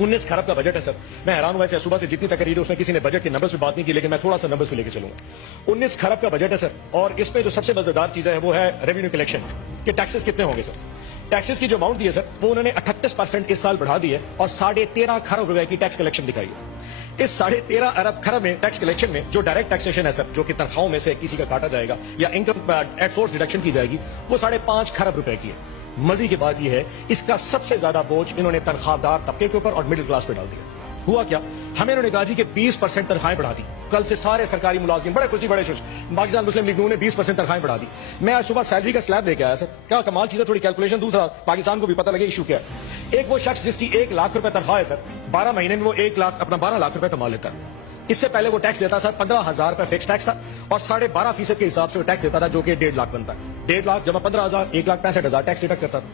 19 खरब का बजट है सर। मैं हैरान हुआ सुबह से जितनी तकरीर है उसमें किसी ने बजट के नंबर्स पे बात नहीं की, लेकिन मैं थोड़ा सा नंबर्स पे लेके चलूंगा। 19 खरब का बजट है सर, और इसमें जो सबसे मजेदार चीज है वो है रेवेन्यू कलेक्शन के टैक्सेस कितने होंगे सर। टैक्सेस की जो अमाउंट दी है सर वो उन्होंने 38% इस साल बढ़ा दी है और 13.5 खरब रुपए की टैक्स कलेक्शन दिखाई है। इस 13.5 अरब खरब में टैक्स कलेक्शन में जो डायरेक्ट टैक्सेशन है सर, जो कि तनख्वाहों में से किसी का काटा जाएगा या इनकम एट सोर्स डिडक्शन की जाएगी, वो 5.5 खरब रुपए की है। मजे की बात यह है इसका सबसे ज्यादा बोझ इन्होंने तनख्वाहदार तबके के ऊपर और मिडिल क्लास पे डाल दिया। हुआ क्या, हमें इन्होंने कहा जी कि 20% तनख्वाहें बढ़ा दी। कल से सारे सरकारी मुलाजिम बड़े खुशी बड़े खुश, पाकिस्तान मुस्लिम लीग ने 20% तनख्वाहें बढ़ा दी। मैं आज सुबह सैलरी का स्लैब लेके आया सर, क्या कमाल चीज है, थोड़ी कैलकुलेशन दूसरा पाकिस्तान को भी पता लगे इशू क्या है। एक वो शख्स जिसकी 1 लाख रुपए तनख्वाह है सर, 12 महीने में वो 1 लाख अपना 12 लाख रुपए कमा लेता है। इससे पहले वो टैक्स देता था 15,000 रुपए फिक्स टैक्स था और 12.5% के हिसाब से वो टैक्स देता था, जो कि 1.5 लाख बनता है। 1.5 लाख जमा 15,000, 1,65,000 टैक्स डिडक्ट करता था।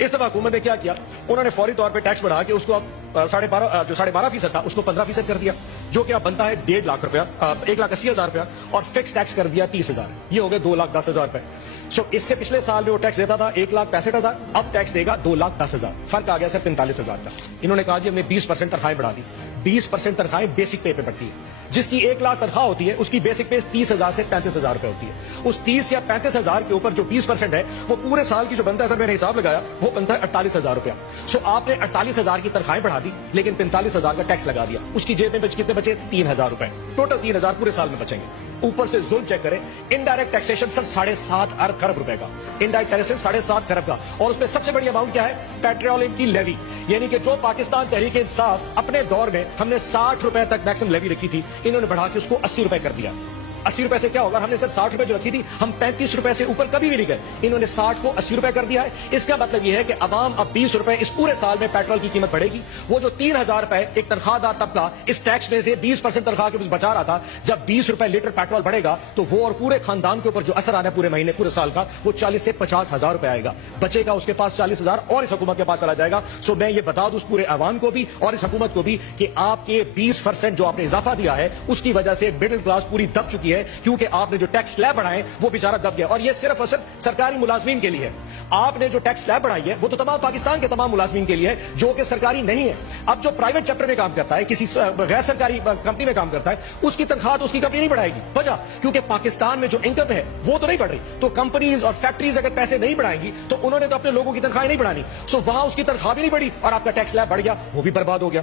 इस दफा हुकूमत ने क्या किया, उन्होंने फौरी तौर पे टैक्स बढ़ा के उसको अब 12.5% था उसको 15% कर दिया, जो कि अब बनता है 1.5 लाख रुपया, 1,80,000 रुपया, और फिक्स टैक्स कर दिया 30,000। ये हो गए 2,10,000 रुपए। सो इससे पिछले साल में वो टैक्स देता था 1,65,000, अब टैक्स देगा 2,10,000। फर्क आ गया सर 45,000 का। इन्होंने कहा जी हमने 20% तनख्वाहें बढ़ा दी। 20% तनख्वाहें बेसिक पे बढ़ती है। जिसकी 1 लाख तनख्वाह होती है उसकी बेसिक पे 30,000 से 35,000 रुपए होती है। उस 30 या 35,000 के ऊपर जो 20% है वो पूरे साल की जो बनता है सर, मैंने हिसाब लगाया, वो बनता है 48,000 रुपया। सो आपने 48,000 की तनख्वाहें बढ़ा दी लेकिन 45,000 का टैक्स लगा दिया। उसकी जेब में कितने बचे? 3,000 रुपए। टोटल 3,000 पूरे साल में बचेंगे। ऊपर से जुल्म चेक करें, इनडायरेक्ट टैक्सेशन सर 7.5 खरब रुपए का, इनडायरेक्ट टैक्सेशन 7.5 खरब का। और उसमें सबसे बड़ी अमाउंट क्या है? पेट्रोलियम की लेवी, यानी कि जो पाकिस्तान तहरीक इंसाफ अपने दौर में हमने 60 रुपए तक मैक्सिमम लेवी रखी थी, इन्होंने बढ़ा के उसको 80 रुपए कर दिया। 80 रुपए से क्या होगा, हमने सर 60 रुपए जो रखी थी, हम 35 रुपए से ऊपर कभी भी नहीं गए। इन्होंने 60 को 80 रुपए कर दिया है। इसका मतलब यह है कि अवाम अब 20 रुपए इस पूरे साल में पेट्रोल की कीमत बढ़ेगी। वो जो 3,000 रुपए एक तनख्वाहदार तबका इस टैक्स में से 20% तनख्वाह के बचा रहा था, जब 20 रुपए लीटर पेट्रोल बढ़ेगा तो वो और पूरे खानदान के ऊपर जो असर आना है पूरे महीने पूरे साल का, वो 40 से 50,000 रुपए आएगा। बचेगा उसके पास 40,000 और इस हुकूमत के पास चला जाएगा। सो मैं ये बता दूं उस पूरे अवाम को भी और इस हुकूमत को भी कि आपके 20% जो आपने इजाफा दिया है उसकी वजह से मिडिल क्लास पूरी दब चुकी है, क्योंकि आपने जो टैक्स स्लैब बढ़ाए वो बेचारा दब गया। और ये सिर्फ और सिर्फ सरकारी मुलाजमीन के लिए है। आपने जो टैक्स स्लैब बढ़ाई है वो तो तमाम पाकिस्तान के तमाम मुलाजमीन के लिए है जो कि सरकारी नहीं है। अब जो प्राइवेट सेक्टर में काम करता है, किसी गैर सरकारी कंपनी में काम करता है, उसकी तनख्वाह तो उसकी कंपनी नहीं बढ़ाएगी। वजह क्योंकि पाकिस्तान में जो इनकम है वो तो नहीं बढ़ रही। तो कंपनीज और फैक्ट्रीज अगर पैसे नहीं बढ़ाएंगी तो उन्होंने तो अपने लोगों की तनख्वाह नहीं बढ़ानी। सो वहां उसकी तनख्वाह भी नहीं बढ़ी और आपका टैक्स स्लैब बढ़ गया, वो भी बर्बाद हो गया।